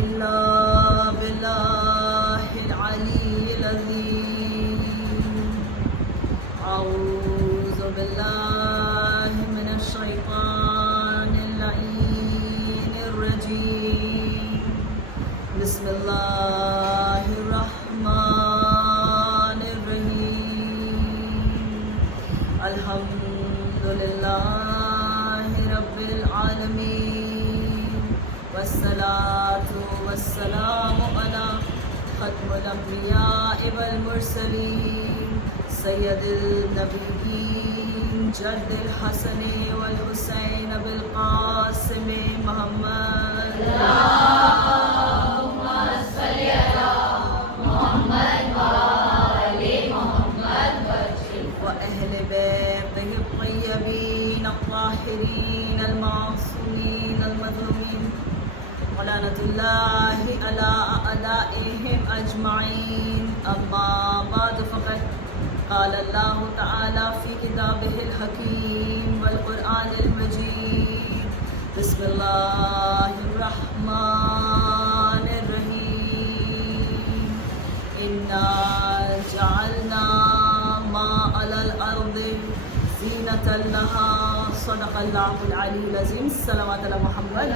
إلا بالله العلي العظيم. أعوذ بالله من الشيطان اللعين الرجيم. بسم الله الرحمن الرحيم. الحمد لله رب العالمين، والصلاة والسلام على ختم الأنبياء والمرسلين سید النبیین جد الحسن والحسین بالقاسم محمد. اللہم صل علی محمد وآل محمد وأہل بیتہ الطیبین الطاہرین المعصومین المظلومین ولعنۃ اللہ علی اعدائہم اجمعین. اما بعد فقد قال اللہ تعالی فی کتابہ الحکیم والقرآن المجید. بسم اللہ الرحمن الرحیم. انا جعلنا ما علی الارض زینۃ لہا. صدق اللہ العلی العظیم. صلوات علی محمد.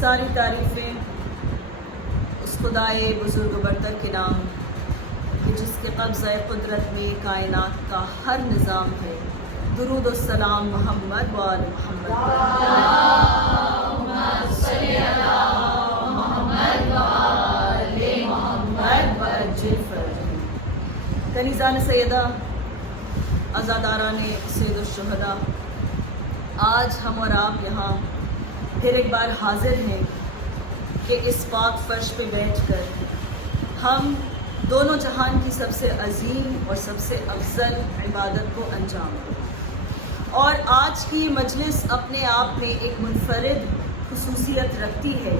ساری تعریفیں اس خدائے بزرگ برتر کے نام کہ جس کے قبضہ قدرت میں کائنات کا ہر نظام ہے. درود و سلام محمد و آل محمد. اللہم صل علی محمد و آل محمد وعجل فرجہم. کنیزان سیدہ، عزاداران سید الشہداء، آج ہم اور آپ یہاں پھر ایک بار حاضر ہیں کہ اس پاک فرش پہ بیٹھ کر ہم دونوں جہان کی سب سے عظیم اور سب سے افضل عبادت کو انجام دیں. اور آج کی مجلس اپنے آپ میں ایک منفرد خصوصیت رکھتی ہے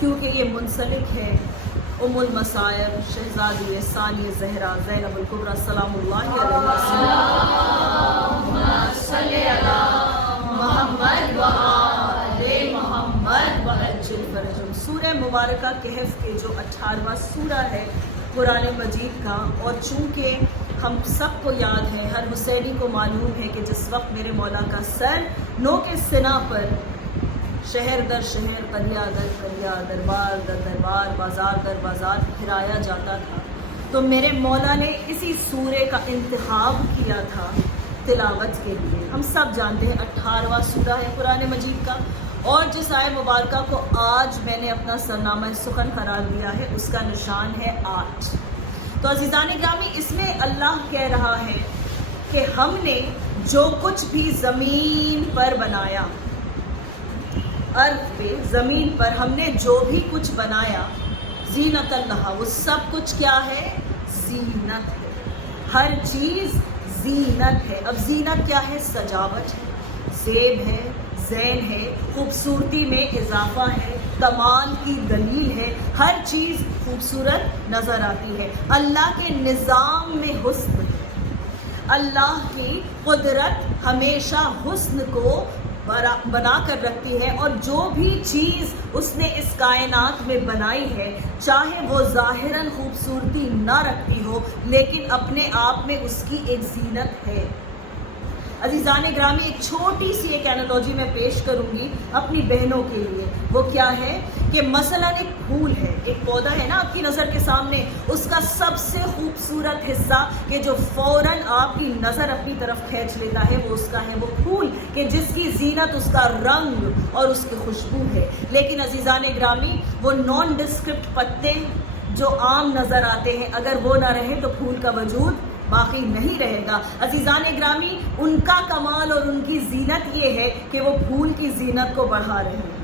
کیونکہ یہ منسلک ہے ام المصائب شہزادی ثانی زہرا زینب الکبریٰ سلام اللہ علیہ اللہم صل علی محمد و آل محمد وعجل فرجہم. سورہ مبارکہ کہف کے جو 18واں سورہ ہے قرآن مجید کا، اور چونکہ ہم سب کو یاد ہے، ہر حسینی کو معلوم ہے کہ جس وقت میرے مولا کا سر نو کے سنا پر شہر در شہر، قریہ در قریہ، دربار در دربار، بازار در بازار پھرایا جاتا تھا، تو میرے مولا نے اسی سورے کا انتخاب کیا تھا تلاوت کے لیے. ہم سب جانتے ہیں 18واں سورہ ہے قرآن مجید کا، اور جس آیت مبارکہ کو آج میں نے اپنا سرنامہ سخن قرار دیا ہے اس کا نشان ہے 8. تو عزیزان گرامی، اس میں اللہ کہہ رہا ہے کہ ہم نے جو کچھ بھی زمین پر بنایا، ارض پہ زمین پر ہم نے جو بھی کچھ بنایا، زینت اللہ، وہ سب کچھ کیا ہے؟ زینت ہے. ہر چیز زینت ہے. اب زینت کیا ہے؟ سجاوٹ ہے، زیب ہے، زین ہے، خوبصورتی میں اضافہ ہے، کمال کی دلیل ہے. ہر چیز خوبصورت نظر آتی ہے. اللہ کے نظام میں حسن ہے. اللہ کی قدرت ہمیشہ حسن کو بنا کر رکھتی ہے، اور جو بھی چیز اس نے اس کائنات میں بنائی ہے، چاہے وہ ظاہراً خوبصورتی نہ رکھتی ہو، لیکن اپنے آپ میں اس کی ایک زینت ہے. عزیزان گرامی، ایک چھوٹی سی ایک اینالوجی میں پیش کروں گی اپنی بہنوں کے لیے. وہ کیا ہے کہ مثلاً ایک پھول ہے، ایک پودا ہے نا آپ کی نظر کے سامنے، اس کا سب سے خوبصورت حصہ کہ جو فوراً آپ کی نظر اپنی طرف کھینچ لیتا ہے وہ اس کا ہے وہ پھول، کہ جس کی زینت اس کا رنگ اور اس کی خوشبو ہے. لیکن عزیزان گرامی، وہ نان ڈسکرپٹ پتے جو عام نظر آتے ہیں، اگر وہ نہ رہے تو پھول کا وجود باقی نہیں رہے گا. عزیزان گرامی، ان کا کمال اور ان کی زینت یہ ہے کہ وہ پھول کی زینت کو بڑھا رہے ہیں،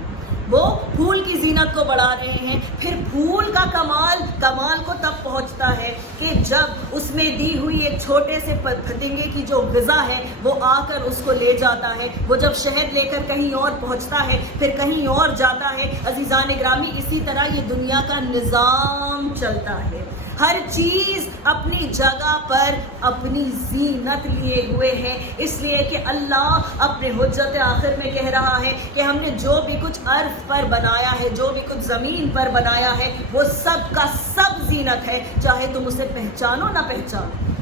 وہ پھول کی زینت کو بڑھا رہے ہیں. پھر پھول کا کمال کو تب پہنچتا ہے کہ جب اس میں دی ہوئی ایک چھوٹے سے پتنگے کی جو غذا ہے وہ آ کر اس کو لے جاتا ہے. وہ جب شہد لے کر کہیں اور پہنچتا ہے، پھر کہیں اور جاتا ہے. عزیزان گرامی، اسی طرح یہ دنیا کا نظام چلتا ہے. ہر چیز اپنی جگہ پر اپنی زینت لیے ہوئے ہے، اس لیے کہ اللہ اپنے حجت آخر میں کہہ رہا ہے کہ ہم نے جو بھی کچھ ارض پر بنایا ہے، جو بھی کچھ زمین پر بنایا ہے، وہ سب کا سب زینت ہے، چاہے تم اسے پہچانو نہ پہچانو،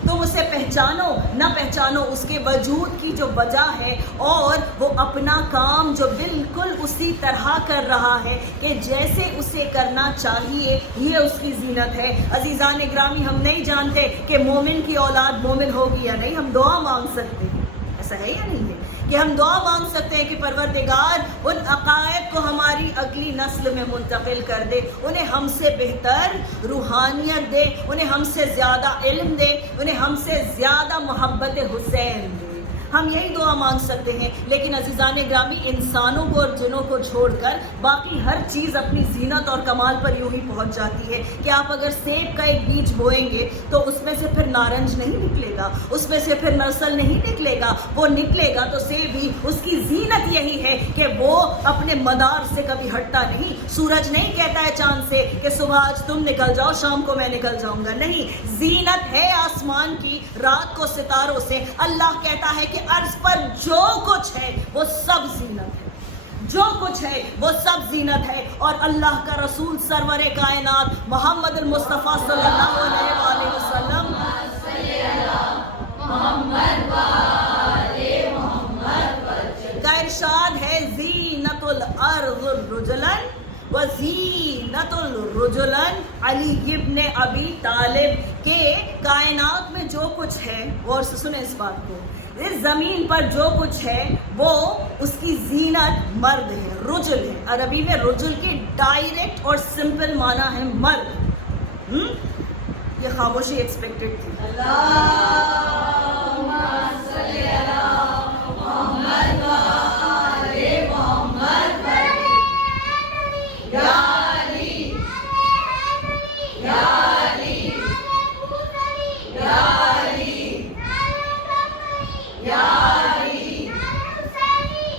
تم اسے پہچانو نہ پہچانو، اس کے وجود کی جو وجہ ہے، اور وہ اپنا کام جو بالکل اسی طرح کر رہا ہے کہ جیسے اسے کرنا چاہیے، یہ اس کی زینت ہے۔ عزیزان گرامی، ہم نہیں جانتے کہ مومن کی اولاد مومن ہوگی یا نہیں، ہم دعا مانگ سکتے ہیں، ایسا ہے یا نہیں ہے کہ ہم دعا مانگ سکتے ہیں کہ پروردگار ان عقائد کو ہماری اگلی نسل میں منتقل کر دے، انہیں ہم سے بہتر روحانیت دے، انہیں ہم سے زیادہ علم دے، انہیں ہم سے زیادہ محبت حسین دے، ہم یہی دعا مانگ سکتے ہیں۔ لیکن عزیزان گرامی، انسانوں کو اور جنوں کو چھوڑ کر باقی ہر چیز اپنی زینت اور کمال پر یوں ہی پہنچ جاتی ہے کہ آپ اگر سیب کا ایک بیج بوئیں گے تو اس میں سے پھر نارنج نہیں نکلے گا، اس میں سے پھر نرسل نہیں نکلے گا، وہ نکلے گا تو سیب ہی۔ اس کی زینت یہی ہے کہ وہ اپنے مدار سے کبھی ہٹتا نہیں۔ سورج نہیں کہتا ہے چاند سے کہ صبح آج تم نکل جاؤ، شام کو میں نکل جاؤں گا، نہیں، زینت ہے آسمان کی، رات کو ستاروں سے۔ اللہ کہتا ہے کہ عرض پر جو کچھ ہے وہ سب زینت ہے، جو کچھ ہے وہ سب زینت ہے، اور اللہ کا رسول سرور کائنات محمد المصطفیٰ صلی اللہ علیہ وآلہ وسلم کا ارشاد ہے، زینت الارض رجلن وزینت الرجلن علی ابن ابی طالب، کہ کائنات میں جو کچھ ہے، غور سے سنیں اس بات کو، اس زمین پر جو کچھ ہے وہ اس کی زینت مرد ہے، رجل ہے۔ عربی میں رجل کی ڈائریکٹ اور سمپل معنی ہے مرد۔ یہ خاموشی ایکسپیکٹڈ تھی۔ اللہم صلی علی محمد وآل محمد یا علی یا علی یا علی یا علی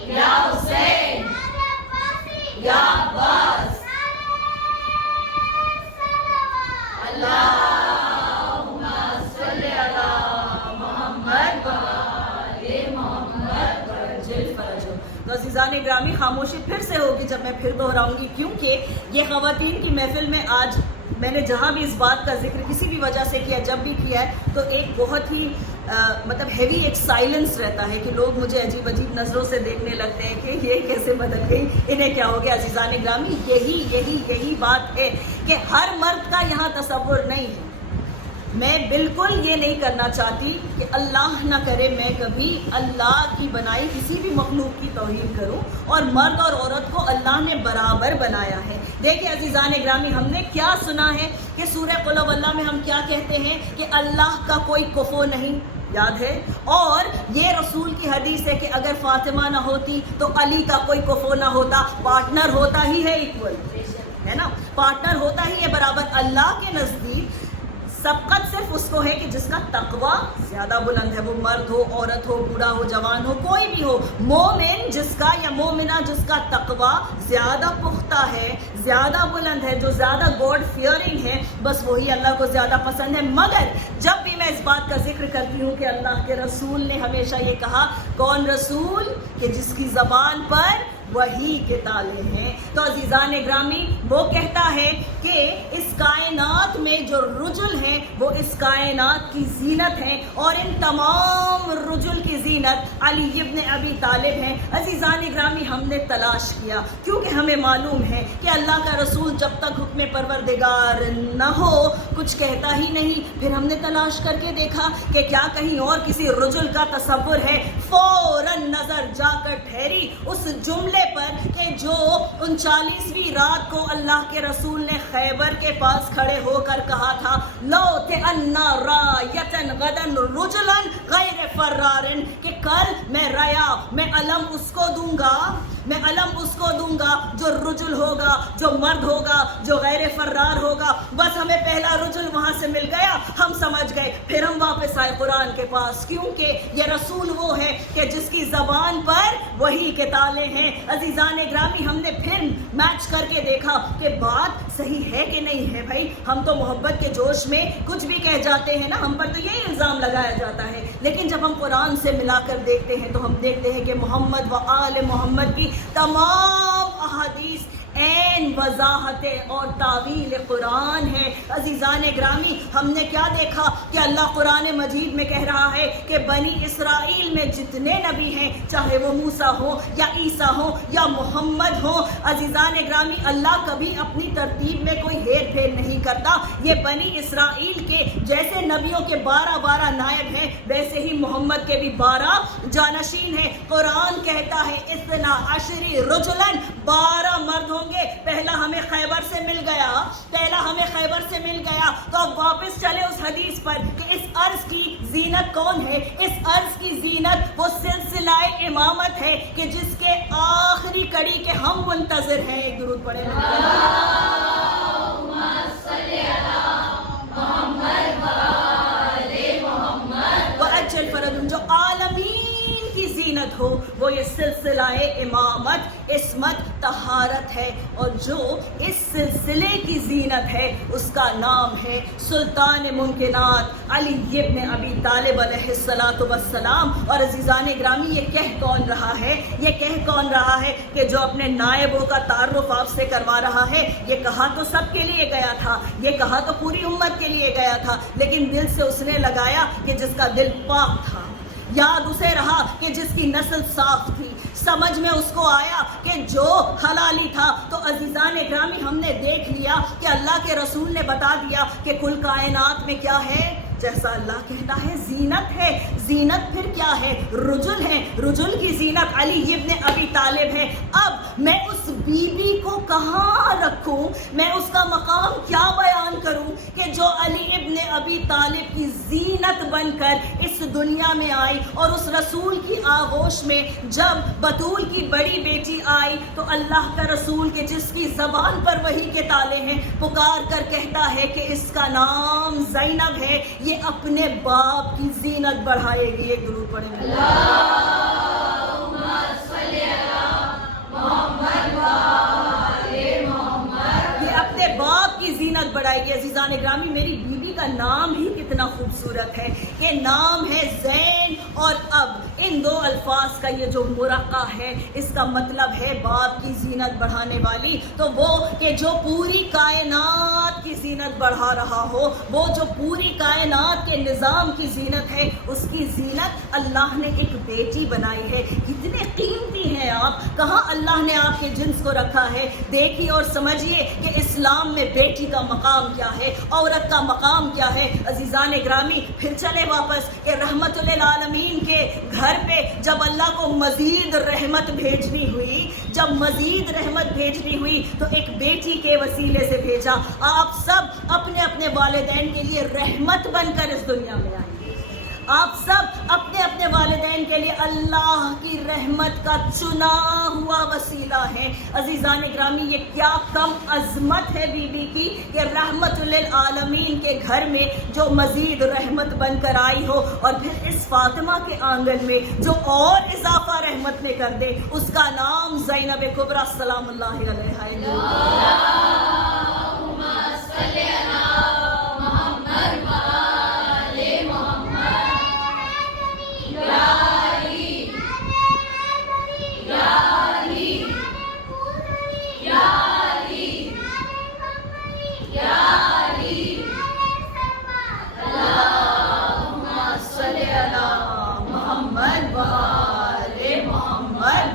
یا حسین یا عباس، اللہم صلی علی محمد وآل محمد وعجل فرجہ۔ تو عزیزان گرامی، خاموشی پھر سے ہوگی جب میں پھر دہراؤں گی، کیونکہ یہ خواتین کی محفل میں آج میں نے جہاں بھی اس بات کا ذکر کسی بھی وجہ سے کیا، جب بھی کیا ہے، تو ایک بہت ہی مطلب ہیوی ایک سائلنس رہتا ہے کہ لوگ مجھے عجیب عجیب نظروں سے دیکھنے لگتے ہیں کہ یہ کیسے بدل گئی، انہیں کیا ہو گیا۔ عزیزان گرامی، یہی بات ہے کہ ہر مرد کا یہاں تصور نہیں ہے۔ میں بالکل یہ نہیں کرنا چاہتی کہ اللہ نہ کرے میں کبھی اللہ کی بنائی کسی بھی مخلوق کی توہین کروں، اور مرد اور عورت کو اللہ نے برابر بنایا ہے۔ دیکھیں عزیزان گرامی، ہم نے کیا سنا ہے کہ سورہ قل واللہ میں ہم کیا کہتے ہیں کہ اللہ کا کوئی کفو نہیں، یاد ہے؟ اور یہ رسول کی حدیث ہے کہ اگر فاطمہ نہ ہوتی تو علی کا کوئی کفو نہ ہوتا، پارٹنر ہوتا ہی ہے، ایکول ہے نا، پارٹنر ہوتا ہی ہے برابر۔ اللہ کے نزدیک سبقت صرف اس کو ہے کہ جس کا تقوی زیادہ بلند ہے، وہ مرد ہو، عورت ہو، بوڑھا ہو، جوان ہو، کوئی بھی ہو، مومن جس کا یا مومنہ جس کا تقوی زیادہ پختہ ہے، زیادہ بلند ہے، جو زیادہ گاڈ فیئرنگ ہے، بس وہی اللہ کو زیادہ پسند ہے۔ مگر جب بھی میں اس بات کا ذکر کرتی ہوں کہ اللہ کے رسول نے ہمیشہ یہ کہا، کون رسول؟ کہ جس کی زبان پر وہی کے تالے ہیں۔ تو عزیزان گرامی، وہ کہتا ہے کہ اس کائنات میں جو رجل ہیں وہ اس کائنات کی زینت ہیں، اور ان تمام رجل کی زینت علی ابن ابی طالب ہیں۔ عزیزان گرامی، ہم نے تلاش کیا، کیونکہ ہمیں معلوم ہے کہ اللہ کا رسول جب تک حکم پروردگار نہ ہو کچھ کہتا ہی نہیں۔ پھر ہم نے تلاش کر کے دیکھا کہ کیا کہیں اور کسی رجل کا تصور ہے، فوراً نظر جا کر ٹھہری اس جملے پر کہ جو 39ویں رات کو اللہ کے رسول نے خیبر کے پاس کھڑے ہو کر کہا تھا، لو تَأَنَّا رَایَةً غَدًا رُجُلًا غَيْرَ فَرَّارٍ، کہ کل میں رایا، میں علم اس کو دوں گا میں علم اس کو دوں گا جو رجل ہوگا، جو مرد ہوگا، جو غیر فرار ہوگا. بس ہمیں پہلا رجل وہاں سے مل گیا، ہم سمجھ گئے. پھر ہم واپس آئے قرآن کے پاس، کیونکہ یہ رسول وہ ہے کہ جس کی زبان پر وحی کے تالے ہیں. عزیزان گرامی، ہم نے پھر میچ کر کے دیکھا کہ بات صحیح ہے کہ نہیں ہے. بھائی ہم تو محبت کے جوش میں کچھ بھی کہہ جاتے ہیں نا، ہم پر تو یہی الزام لگایا جاتا ہے. لیکن جب ہم قرآن سے ملا کر دیکھتے ہیں تو ہم دیکھتے ہیں کہ محمد و آل محمد کی تمام احادیث این وضاحت اور تعویل قرآن ہے. عزیزان گرامی، ہم نے کیا دیکھا کہ اللہ قرآن مجید میں کہہ رہا ہے کہ بنی اسرائیل میں جتنے نبی ہیں، چاہے وہ موسیٰ ہو یا عیسیٰ ہو یا محمد ہو، عزیزان گرامی اللہ کبھی اپنی ترتیب میں کوئی ہیر پھیر نہیں کرتا. یہ بنی اسرائیل کے جیسے نبیوں کے 12 نائب ہیں، ویسے ہی محمد کے بھی 12 جانشین ہیں. قرآن کہتا ہے اثنا عشری رجلن، 12 مرد ہوں گے. پہلا ہمیں خیبر سے مل گیا، تو اب واپس چلے اس حدیث پر کہ اس عرض کی زینت کون ہے. اس عرض کی زینت وہ سلسلہ امامت ہے کہ جس کے آخری کڑی کے ہم منتظر ہیں. ایک درود پڑھیں. وَأَجَّلْ فَرَدٌ، جو عالمین کی زینت ہو وہ یہ سلسلہ امامت، عصمت، طہارت ہے. اور جو اس سلسلے کی زینت ہے اس کا نام ہے سلطان ممکنات علی ابن ابی طالب علیہ السلام. اور عزیزان گرامی، یہ کہہ کون رہا ہے کہ جو اپنے نائبوں کا تعارف آپ سے کروا رہا ہے، یہ کہا تو سب کے لیے گیا تھا، یہ کہا تو پوری امت کے لیے گیا تھا، لیکن دل سے اس نے لگایا کہ جس کا دل پاک تھا. یاد اسے رہا کہ جس کی نسل صاف تھی. سمجھ میں اس کو آیا کہ جو حلالی تھا. تو عزیزان اکرامی، ہم نے دیکھ لیا کہ اللہ کے رسول نے بتا دیا کہ کل کائنات میں کیا ہے، جیسا اللہ کہتا ہے زینت ہے. زینت پھر کیا ہے؟ رجل ہے. رجل کی زینت علی ابن ابی طالب ہے. اب میں اس بی بی کو کہاں رکھوں، میں اس کا مقام کیا بیان کروں کہ جو علی ابن ابی طالب کی زینت بن کر اس دنیا میں آئی. اور اس رسول کی آغوش میں جب بطول کی بڑی بیٹی آئی تو اللہ کا رسول کے جس کی زبان پر وحی کے تالے ہیں پکار کر کہتا ہے کہ اس کا نام زینب ہے، یہ اپنے باپ کی زینت بڑھائے گی. ایک درود پڑھیں گے. اللہم صلی علی محمد و آل محمد. یہ اپنے باپ کی زینت بڑھائے گی. عزیزان گرامی، میری بیوی کا نام ہی کتنا خوبصورت ہے. یہ نام ہے زین اور اب. ان دو الفاظ کا یہ جو مرقع ہے، اس کا مطلب ہے باپ کی زینت بڑھانے والی. تو وہ کہ جو پوری کائنات کی زینت بڑھا رہا ہو، وہ جو پوری کائنات کے نظام کی زینت ہے، اس کی زینت اللہ نے ایک بیٹی بنائی ہے. کتنے قیمتی ہیں آپ، کہاں اللہ نے آپ کے جنس کو رکھا ہے. دیکھیے اور سمجھیے کہ اسلام میں بیٹی کا مقام کیا ہے، عورت کا مقام کیا ہے. عزیزان گرامی، پھر چلے واپس کہ رحمت للعالمین کے گھر پہ جب اللہ کو مزید رحمت بھیجنی ہوئی تو ایک بیٹی کے وسیلے سے بھیجا. آپ سب اپنے اپنے والدین کے لیے رحمت بن کر اس دنیا میں آئیں. آپ سب اپنے اپنے والدین کے لیے اللہ کی رحمت کا چنا ہوا وسیلہ ہے. عزیزان گرامی، یہ کیا کم عظمت ہے بی بی کی کہ رحمت للعالمین کے گھر میں جو مزید رحمت بن کر آئی ہو، اور پھر اس فاطمہ کے آنگن میں جو اور اضافہ رحمت میں کر دے، اس کا نام زینب کبریٰ سلام اللہ علیہا ہے. اللہم صلی علی محمد و آل محمد.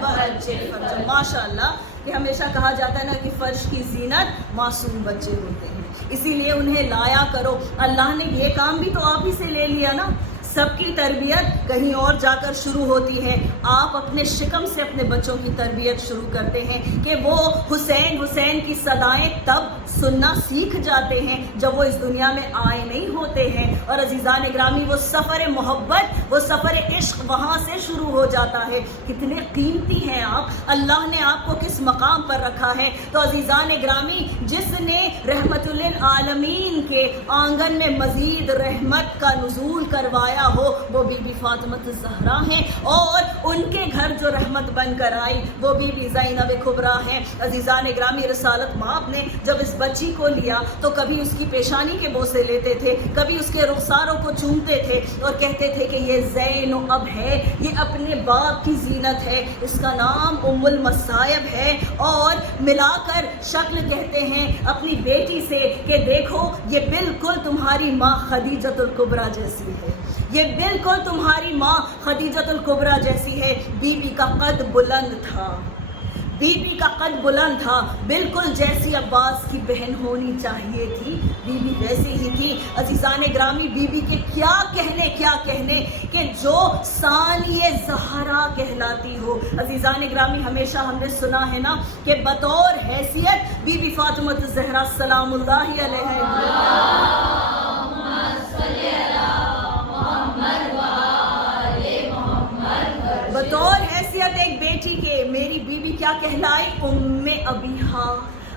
ماشاء اللہ، کہ ہمیشہ کہا جاتا ہے نا کہ فرش کی زینت معصوم بچے ہوتے ہیں، اسی لیے انہیں لایا کرو. اللہ نے یہ کام بھی تو آپ ہی سے لے لیا نا. سب کی تربیت کہیں اور جا کر شروع ہوتی ہے. آپ اپنے شکم سے اپنے بچوں کی تربیت شروع کرتے ہیں کہ وہ حسین حسین کی صدائیں تب سننا سیکھ جاتے ہیں جب وہ اس دنیا میں آئے نہیں ہوتے ہیں. اور عزیزان گرامی وہ سفر محبت، وہ سفر عشق وہاں سے شروع ہو جاتا ہے. کتنے قیمتی ہیں آپ، اللہ نے آپ کو کس مقام پر رکھا ہے. تو عزیزان گرامی، جس نے رحمت للعالمین کے آنگن میں مزید رحمت کا نزول کروایا ہو وہ بی بی فاطمہ الزہرا ہیں، اور ان کے گھر جو رحمت بن کر آئی وہ بی بی زینب کبریٰ ہیں. عزیزان گرامی، رسالت مآب نے جب اس بچی کو لیا تو کبھی اس کی پیشانی کے بوسے لیتے تھے، کبھی اس کے رخساروں کو چومتے تھے اور کہتے تھے کہ یہ زینب ہے، یہ اپنے باپ کی زینت ہے، اس کا نام ام المصائب ہے. اور ملا کر شکل کہتے ہیں اپنی بیٹی سے کہ دیکھو یہ بالکل تمہاری ماں خدیجۃ الکبریٰ جیسی ہے، یہ بالکل تمہاری ماں خدیجۃ الکبریٰ جیسی ہے. بی بی کا قد بلند تھا، بی بی کا قد بلند تھا، بالکل جیسی عباس کی بہن ہونی چاہیے تھی بی بی ویسی ہی تھی. عزیزان گرامی، بی بی کے کیا کہنے کہ جو ثانی زہرا کہلاتی ہو. عزیزان گرامی، ہمیشہ ہم نے سنا ہے نا کہ بطور حیثیت بی بی فاطمہ الزہرا سلام اللہ علیہ بطور حیثیت ایک بیٹی کے میری بیوی کیا کہلائی؟ ام ابیہا،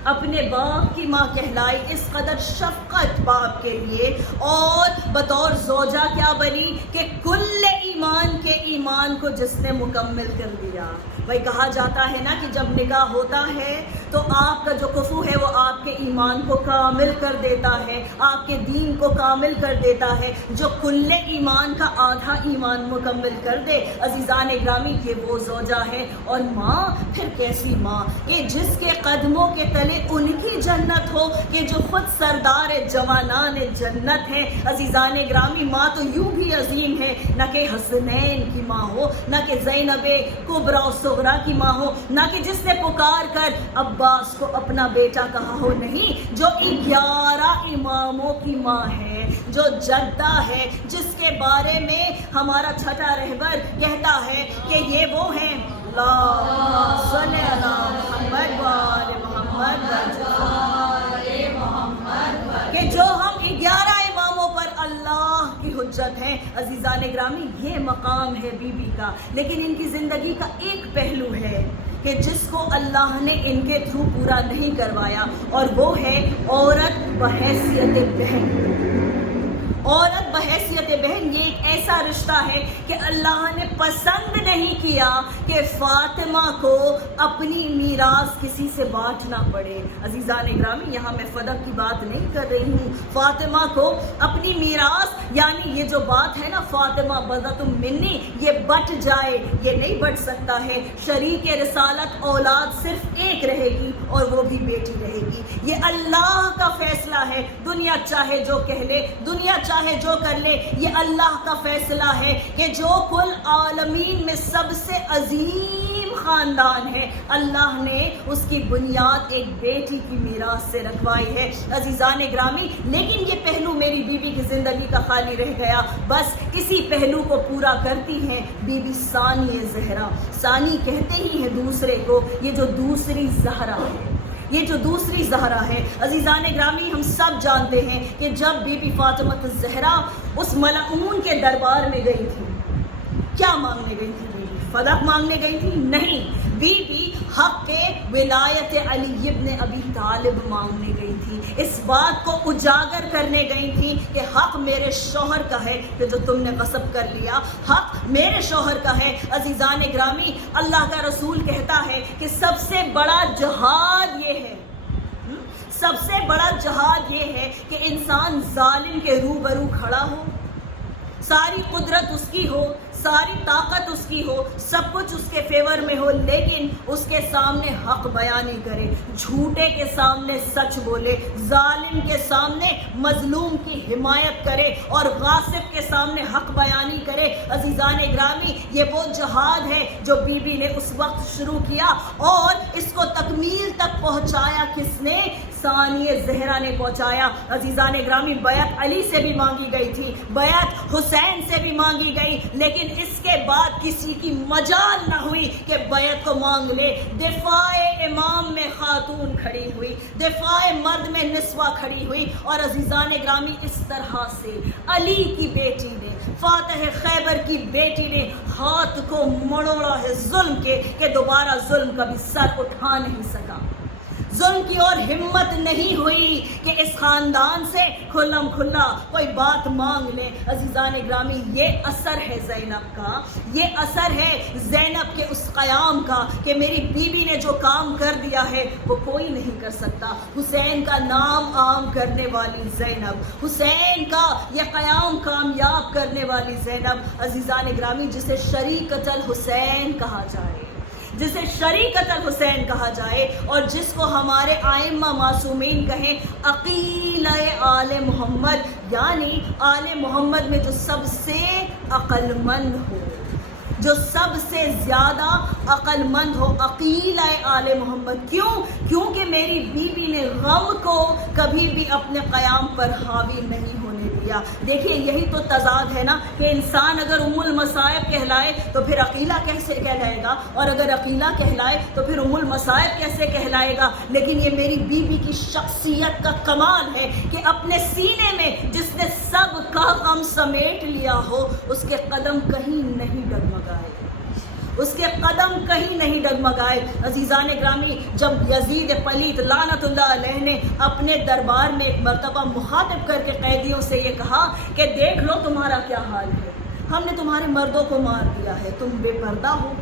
اپنے باپ کی ماں کہلائی. اس قدر شفقت باپ کے لیے. اور بطور زوجہ کیا بنی کہ کل ایمان کے ایمان کو جس نے مکمل کر دیا. بھائی کہا جاتا ہے نا کہ جب نکاح ہوتا ہے تو آپ کا جو کفو ہے وہ آپ کے ایمان کو کامل کر دیتا ہے، آپ کے دین کو کامل کر دیتا ہے. جو کل ایمان کا آدھا ایمان مکمل کر دے، عزیزان گرامی، یہ وہ زوجہ ہے. اور ماں، پھر کیسی ماں کہ جس کے قدموں کے تلے ان کی جنت ہو، کہ جو خود سردار جوانان جنت ہے. عزیزان گرامی، ماں تو یوں بھی عظیم ہے، نہ کہ حسنین کی ماں ہو، نہ کہ زینب کبریٰ و صغریٰ کی ماں ہو، نہ کہ جس نے پکار کر عباس کو اپنا بیٹا کہا ہو. نہیں، جو 11 اماموں کی ماں ہے، جو جدہ ہے، جس کے بارے میں ہمارا چھٹا رہبر کہتا ہے کہ یہ وہ ہیں اللہم صلی علی محمد وآل محمد کہ جو ہم 11 اماموں پر اللہ کی حجت ہیں. عزیزان گرامی، یہ مقام ہے بی بی کا. لیکن ان کی زندگی کا ایک پہلو ہے کہ جس کو اللہ نے ان کے تھرو پورا نہیں کروایا، اور وہ ہے عورت بحیثیت بہن. عورت بحیثیت بہن یہ ایک ایسا رشتہ ہے کہ اللہ نے پسند نہیں کیا کہ فاطمہ کو اپنی میراث کسی سے بانٹنا پڑے. عزیزان گرامی، یہاں میں فدق کی بات نہیں کر رہی ہوں. فاطمہ کو اپنی میراث، یعنی یہ جو بات ہے نا فاطمہ بضعۃ منی، یہ بٹ جائے، یہ نہیں بٹ سکتا ہے. شریک رسالت اولاد صرف ایک رہے گی اور وہ بھی بیٹی رہے گی. یہ اللہ کا فیصلہ ہے. دنیا چاہے جو کہہ لے، دنیا چاہے جو کر لے، یہ اللہ کا فیصلہ ہے کہ جو کل عالمین میں سب سے عظیم خاندان ہے، اللہ نے اس کی بنیاد ایک بیٹی کی میراث سے رکھوائی ہے. عزیزان گرامی، لیکن یہ پہلو میری بیوی کی زندگی کا خالی رہ گیا. بس اسی پہلو کو پورا کرتی ہیں بی بی ثانی زہرا. ثانی کہتے ہی ہیں دوسرے کو، یہ جو دوسری زہرا ہے، یہ جو دوسری زہرا ہے. عزیزان گرامی، ہم سب جانتے ہیں کہ جب بی بی فاطمہ الزہرا اس ملعون کے دربار میں گئی تھی، کیا مانگنے گئی تھی؟ بی بی فدق مانگنے گئی تھی؟ نہیں، بی بی حق کے ولایت علی ابن ابی طالب مانگنے گئی تھی. اس بات کو اجاگر کرنے گئی تھی کہ حق میرے شوہر کا ہے کہ جو تم نے غصب کر لیا، حق میرے شوہر کا ہے. عزیزان گرامی، اللہ کا رسول کہتا ہے کہ سب سے بڑا جہاد یہ ہے، سب سے بڑا جہاد یہ ہے کہ انسان ظالم کے روبرو کھڑا ہو، ساری قدرت اس کی ہو، ساری طاقت اس کی ہو، سب کچھ اس کے فیور میں ہو، لیکن اس کے سامنے حق بیانی کرے، جھوٹے کے سامنے سچ بولے، ظالم کے سامنے مظلوم کی حمایت کرے اور غاصب کے سامنے حق بیانی کرے. عزیزان گرامی، یہ وہ جہاد ہے جو بی بی نے اس وقت شروع کیا، اور اس کو تکمیل تک پہنچایا کس نے؟ ثانیہ زہرا نے پہنچایا۔ عزیزان گرامی، بیعت علی سے بھی مانگی گئی تھی، بیعت حسین سے بھی مانگی گئی، لیکن اس کے بعد کسی کی مجال نہ ہوئی کہ بیعت کو مانگ لے۔ دفاع امام میں خاتون کھڑی ہوئی، دفاع مرد میں نسوہ کھڑی ہوئی، اور عزیزان گرامی اس طرح سے علی کی بیٹی نے، فاتح خیبر کی بیٹی نے ہاتھ کو مڑوڑا ہے ظلم کے کہ دوبارہ ظلم کبھی سر اٹھا نہیں سکا۔ ظلم کی اور ہمت نہیں ہوئی کہ اس خاندان سے کھلم کھلا کوئی بات مانگ لے۔ عزیزان گرامی، یہ اثر ہے زینب کا، یہ اثر ہے زینب کے اس قیام کا کہ میری بیوی نے جو کام کر دیا ہے وہ کوئی نہیں کر سکتا۔ حسین کا نام عام کرنے والی زینب، حسین کا یہ قیام کامیاب کرنے والی زینب، عزیزان گرامی، جسے شریکۃ الحسین کہا جائے، جسے شریکۃ الحسین کہا جائے، اور جس کو ہمارے ائمہ معصومین کہیں عقیلہ آل محمد، یعنی آل محمد میں جو سب سے عقل مند ہو، جو سب سے زیادہ عقل مند ہو، عقیلہ آل محمد۔ کیوں؟ کیونکہ میری بیوی نے غم کو کبھی بھی اپنے قیام پر حاوی نہیں ہونے دیا۔ دیکھیے، یہی تو تضاد ہے نا کہ انسان اگر ام المصائب کہلائے تو پھر عقیلہ کیسے کہلائے گا، اور اگر عقیلہ کہلائے تو پھر ام المصائب کیسے کہلائے گا۔ لیکن یہ میری بیوی کی شخصیت کا کمال ہے کہ اپنے سینے میں جس نے سب کا غم سمیٹ لیا ہو، اس کے قدم کہیں نہیں ڈگمگائے، اس کے قدم کہیں نہیں ڈگمگائے۔ عزیزان گرامی، جب یزید پلیت لعنت اللہ علیہ نے اپنے دربار میں ایک مرتبہ مخاطب کر کے قیدیوں سے یہ کہا کہ دیکھ لو تمہارا کیا حال ہے، ہم نے تمہارے مردوں کو مار دیا ہے، تم بے پردہ ہو،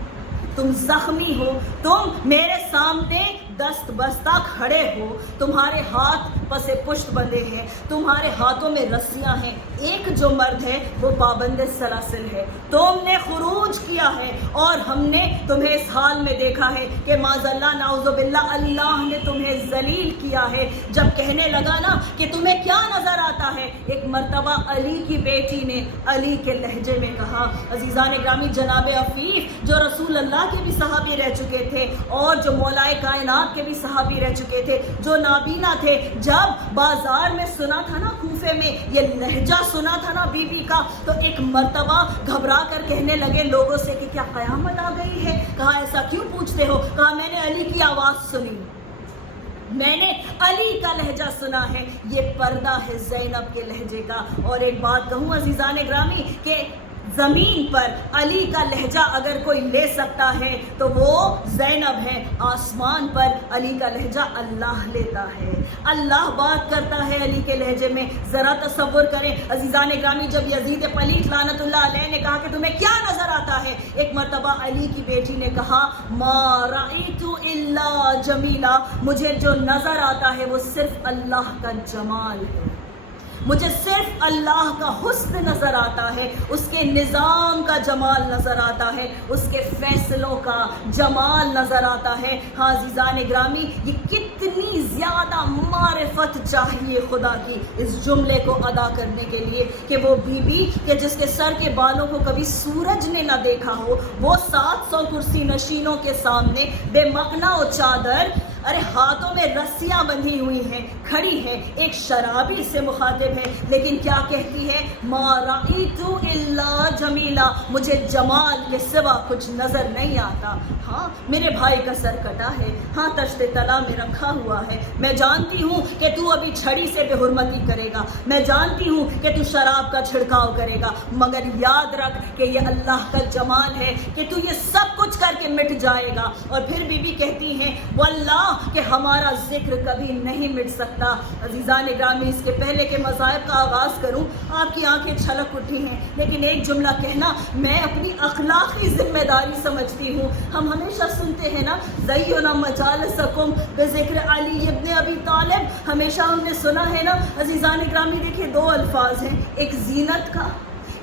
تم زخمی ہو، تم میرے سامنے دست بستہ کھڑے ہو، تمہارے ہاتھ پسے پشت بندھے ہیں، تمہارے ہاتھوں میں رسیاں ہیں، ایک جو مرد ہے وہ پابند سلاسل ہے، تم نے خروج کیا ہے اور ہم نے تمہیں اس حال میں دیکھا ہے کہ معاذ اللہ نعوذ باللہ اللہ نے تمہیں ذلیل کیا ہے۔ جب کہنے لگا نا کہ تمہیں کیا نظر آتا ہے، ایک مرتبہ علی کی بیٹی نے علی کے لہجے میں کہا، عزیزان گرامی، جناب عفیف جو رسول اللہ کے بھی صحابی رہ چکے تھے اور جو مولائے کائنات کے بھی صحابی رہ چکے تھے، جو نابینا تھے، جب بازار میں سنا تھا نا، کوفے میں یہ لہجہ سنا تھا نا بی بی کا، تو ایک مرتبہ گھبرا کر کہنے لگے لوگوں سے کہ کیا قیامت آ گئی ہے؟ کہا ایسا کیوں پوچھتے ہو؟ کہا میں نے علی کی آواز سنی، میں نے علی کا لہجہ سنا ہے، یہ پردہ ہے زینب کے لہجے کا۔ اور ایک بات کہوں عزیزان گرامی کہ زمین پر علی کا لہجہ اگر کوئی لے سکتا ہے تو وہ زینب ہے، آسمان پر علی کا لہجہ اللہ لیتا ہے، اللہ بات کرتا ہے علی کے لہجے میں۔ ذرا تصور کریں عزیزان گرامی، جب یزید پلیت لعنت اللہ علیہ نے کہا کہ تمہیں کیا نظر آتا ہے، ایک مرتبہ علی کی بیٹی نے کہا ما رأیت الا جمیلا، مجھے جو نظر آتا ہے وہ صرف اللہ کا جمال ہے، مجھے صرف اللہ کا حسن نظر آتا ہے، اس کے نظام کا جمال نظر آتا ہے، اس کے فیصلوں کا جمال نظر آتا ہے۔ ہاں عزیزان گرامی، یہ کتنی زیادہ معرفت چاہیے خدا کی اس جملے کو ادا کرنے کے لیے کہ وہ بی بی کہ جس کے سر کے بالوں کو کبھی سورج نے نہ دیکھا ہو، وہ 700 کرسی نشینوں کے سامنے بے مقنا و چادر، ارے ہاتھوں میں رسیاں بندھی ہوئی ہیں، کھڑی ہے، ایک شرابی سے مخاطب ہے، لیکن کیا کہتی ہے؟ ما رأیت الا جمیلا، مجھے جمال کے سوا کچھ نظر نہیں آتا۔ ہاں میرے بھائی کا سر کٹا ہے، ہاں تشت طلا میں رکھا ہوا ہے، میں جانتی ہوں کہ تو ابھی چھڑی سے بے حرمتی کرے گا، میں جانتی ہوں کہ تو شراب کا چھڑکاؤ کرے گا، مگر یاد رکھ کہ یہ اللہ کا جمال ہے کہ تو یہ سب کچھ کر کے مٹ جائے گا۔ اور پھر بی بی کہتی ہیں واللہ کہ ہمارا ذکر کبھی نہیں مٹ سکتا۔ عزیزان گرامی، اس کے پہلے کہ مذاہب کا آغاز کروں، آپ کی آنکھیں چھلک اٹھی ہیں، لیکن ایک جملہ کہنا میں اپنی اخلاقی ذمہ داری سمجھتی ہوں۔ ہم ہمیشہ سنتے ہیں نا زینا مجالسکم بذکر علی ابن ابی طالب، ہمیشہ ہم نے سنا ہے نا عزیزان گرامی۔ دیکھیے دو الفاظ ہیں، ایک زینت کا،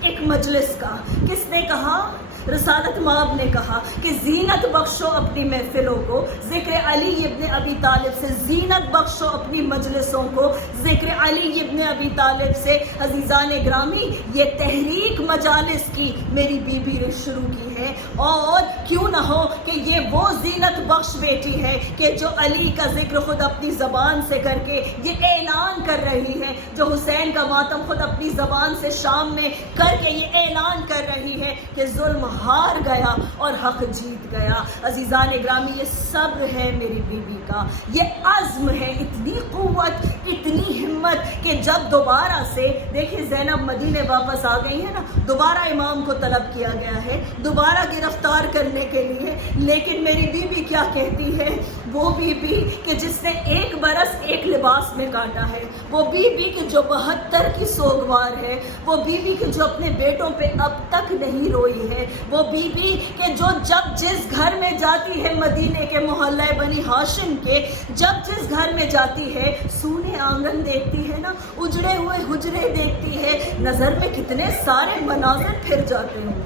ایک مجلس کا۔ کس نے کہا رسالت مآب نے کہا کہ زینت بخشو اپنی محفلوں کو، ذکر علی ابن ابی طالب سے زینت بخشو اپنی مجلسوں کو، ذکر علی ابن ابی طالب سے۔ عزیزان گرامی، یہ تحریک مجالس کی میری بیوی نے شروع کی ہے، اور کیوں نہ ہو کہ یہ وہ زینت بخش بیٹی ہے کہ جو علی کا ذکر خود اپنی زبان سے کر کے یہ اعلان کر رہی ہے، جو حسین کا ماتم خود اپنی زبان سے شام میں کر کے یہ اعلان کر رہی ہے کہ ظلم ہار گیا اور حق جیت گیا۔ عزیزان گرامی، یہ صبر ہے میری بیوی کا، یہ عزم ہے، اتنی قوت، اتنی ہمت کہ جب دوبارہ سے دیکھیں زینب مدینے واپس آ گئی ہے نا، دوبارہ امام کو طلب کیا گیا ہے دوبارہ گرفتار کرنے کے لیے، لیکن میری بیوی کیا کہتی ہے؟ وہ بیوی کہ جس نے 1 برس ایک لباس میں کاٹا ہے، وہ بیوی کہ جو 72 کی سوگوار ہے، وہ بیوی کہ جو اپنے بیٹوں پہ اب تک نہیں روئی ہے، وہ بیوی کہ جو جب جس گھر میں جاتی ہے مدینے کے محلہ بنی ہاشم کے، جب جس گھر میں جاتی ہے سونے آنگن دیکھتی ہے نا، اجڑے ہوئے حجرے دیکھتی ہے، نظر میں کتنے سارے مناظر پھر جاتے ہوں،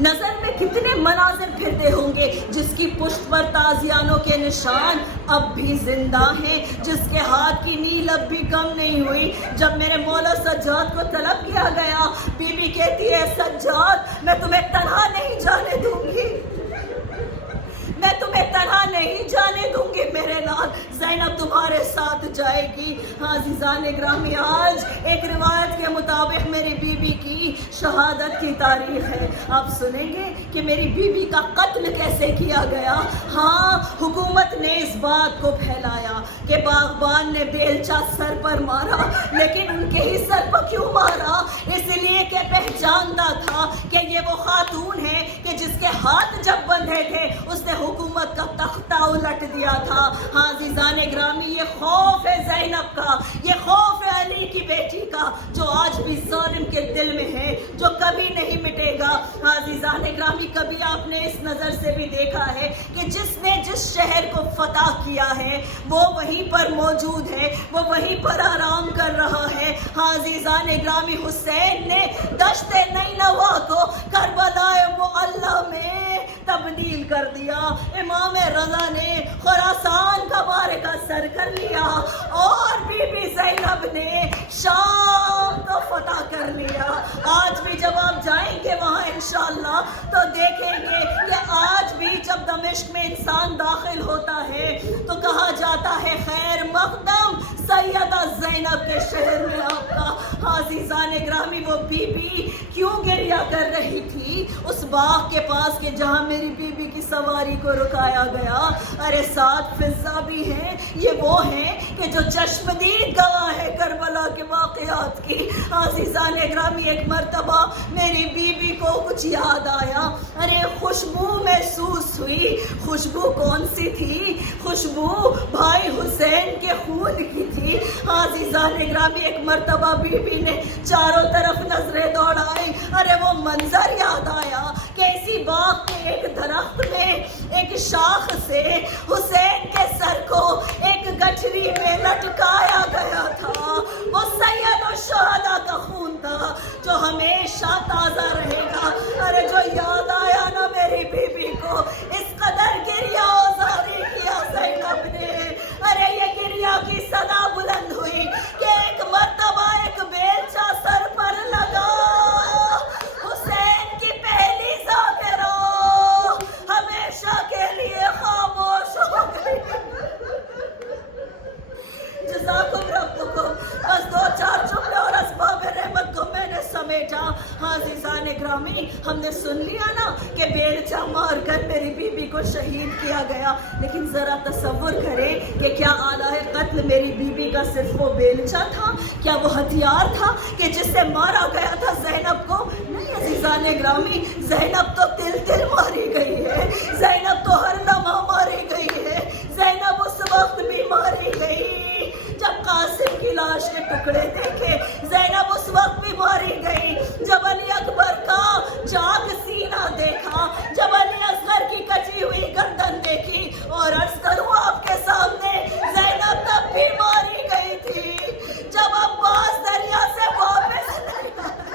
نظر میں کتنے مناظر پھرتے ہوں گے، جس کی پشت پر تازیانوں کے نشان اب بھی زندہ ہیں، جس کے ہاتھ کی نیل اب بھی کم نہیں ہوئی۔ جب میرے مولا سجاد کو طلب کیا گیا، بی بی کہتی ہے سجاد میں تمہیں تنہا نہیں جانے دوں گی، میں تمہیں تنہا نہیں جانے دوں گی میرے لال، زینب تمہارے ساتھ جائے گی۔ عزیزان گرامی، آج ایک روایت کے مطابق میری بیوی کی شہادت کی تاریخ ہے۔ آپ سنیں گے کہ میری بیوی کا قتل کیسے کیا گیا۔ ہاں، حکومت نے اس بات کو پھیلایا کہ باغبان نے بیلچہ سر پر مارا، لیکن ان کے ہی سر پر کیوں مارا؟ اس لیے کہ پہچانتا تھا کہ یہ وہ خاتون ہے کہ جس کے ہاتھ جب بندھے تھے اس نے حکومت کا تختہ الٹ دیا تھا۔ ہاں عزیزان گرامی، یہ خوف ہے زینب کا، یہ خوف ہے علی کی بیٹی کا، جو آج بھی ظالم کے دل میں ہے، جو کبھی نہیں مٹے گا۔ عزیزان گرامی، کبھی آپ نے اس نظر سے بھی دیکھا ہے کہ جس نے جس شہر کو فتح کیا ہے وہ وہیں پر موجود ہے، وہ وہیں پر آرام کر رہا ہے۔ ہاں عزیزان گرامی، حسین نے دشت نینوا کو کربلا معلی میں تبدیل کر دیا، امام رضا نے خراسان کا معرکہ سر کر لیا، اور بی بی زینب نے شام کو فتح کر لیا۔ آج بھی جب آپ جائیں گے وہاں انشاءاللہ تو دیکھیں گے کہ آج بھی جب دمشق میں انسان داخل ہوتا ہے تو کہا جاتا ہے خیر مقدم سیدہ زینب کے شہر میں آپ کا۔ عزیزان گرامی، وہ بی بی کیوں گریہ کر رہی تھی اس باغ کے پاس کہ جہاں میری بی بی کی سواری کو رکایا گیا؟ ارے ساتھ فضا بھی ہیں، یہ وہ ہیں کہ جو چشمدید گواہ ہے کربلا کے واقعات کی۔ عزیزان گرامی، ایک مرتبہ میری بی بی کو کچھ یاد آیا، ارے خوشبو محسوس ہوئی۔ خوشبو کون سی تھی؟ خوشبو بھائی حسین کے خون کی تھی۔ عزیزان گرامی، ایک مرتبہ بی بی نے چاروں طرف نظریں دوڑائی، ارے وہ منظر یاد آیا کہ اسی باغ کے ایک درخت میں ایک شاخ سے حسین کے سر کو ایک گٹھری میں لٹکایا گیا تھا۔ وہ سید الشہداء کا خون تھا جو ہمیشہ تازہ رہے گا۔ ارے جو یاد آیا نا میری بی بی کو، اس قدر گریہ آزاری کیا زینب نے، ارے یہ گریہ کی صدا بلند ہوئی کہ ایک مرتبہ ایک بیلچہ سر پر لگا، حسین کی پہلی ذاکرہ ہمیشہ کے لیے خاموش ہو گئی۔ جزاکم ربکم۔ بس 2-4 جملے اور اسباب رحمت کو میں نے سمیٹا۔ عزیزان گرامی، ہم نے سن لیا نا کہ بیلچہ مار کر میری بی بی کو شہید کیا گیا، لیکن ذرا تصور کریں کہ کیا آلہ قتل میری بی بی کا صرف وہ بیلچہ تھا؟ کیا وہ ہتھیار تھا کہ جس سے مارا گیا تھا زینب کو؟ نہیں عزیزان گرامی، زینب تو تل تل ماری گئی ہے، زینب تو ہر لمحہ ماری گئی ہے، زینب اس وقت بھی ماری گئی جب قاسم کی لاش کے ٹکڑے دیکھے، زینب اس وقت بھی ماری گئی جب علی اکبر کا چاک سینہ دیکھا، جب علی اصغر کی کٹی ہوئی گردن دیکھی، اور عرض کروں آپ کے سامنے زینب تب بھی ماری گئی تھی جب عباس دریا سے واپس نہیں آیا۔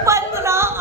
15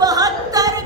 72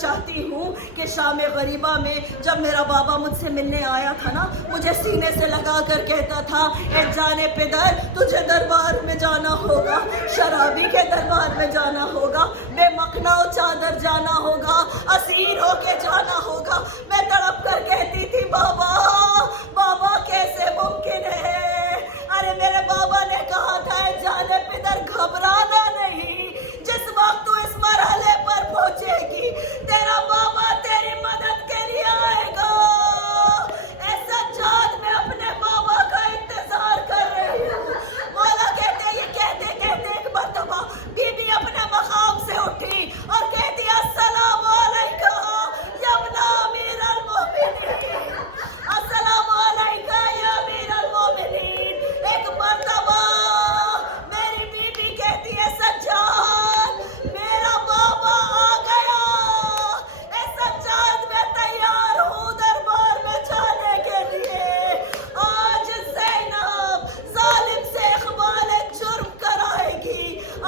چاہتی ہوں کہ شام غریبہ میں جب میرا بابا مجھ سے ملنے آیا تھا نا، مجھے سینے سے لگا کر کہتا تھا اے جانے پدر تجھے دربار میں جانا ہوگا، شرابی کے دربار میں جانا ہوگا، بے مقنع و چادر جانا ہوگا، اسیر ہو کے جانا ہوگا۔ میں تڑپ کر کہتی تھی بابا بابا کیسے ممکن ہے؟ ارے میرے بابا نے کہا تھا اے جانے پدر گھبرانا نہیں، جس وقت تو اس مرحلے پر پہنچے گی تیرا بابا تیری مدد کے لیے آئے گا۔ اے سجاد میں اپنے بابا کا انتظار کر رہی ہوں۔ مولا کہتے یہ کہتے کہتے ایک مرتبہ بی بی اپنے مقام سے اٹھی اور کہتی السلام علیکم یا ابن امیر المومنین، السلام علیکم یا امیر المومنین۔ ایک مرتبہ میری بی بی کہتی ہے سجاد میرا بابا آ گیا، اے سجاد میں تیار ہوں دربار میں جانے کے لیے۔ آج زینب ظالم سے اقبال جرم کرائے گی،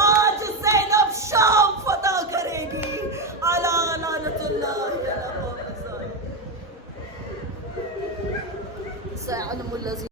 آج زینب شام فتح کرے گی۔ اعلیٰ لعنت اللہ علی محمد۔ سيعلم الذين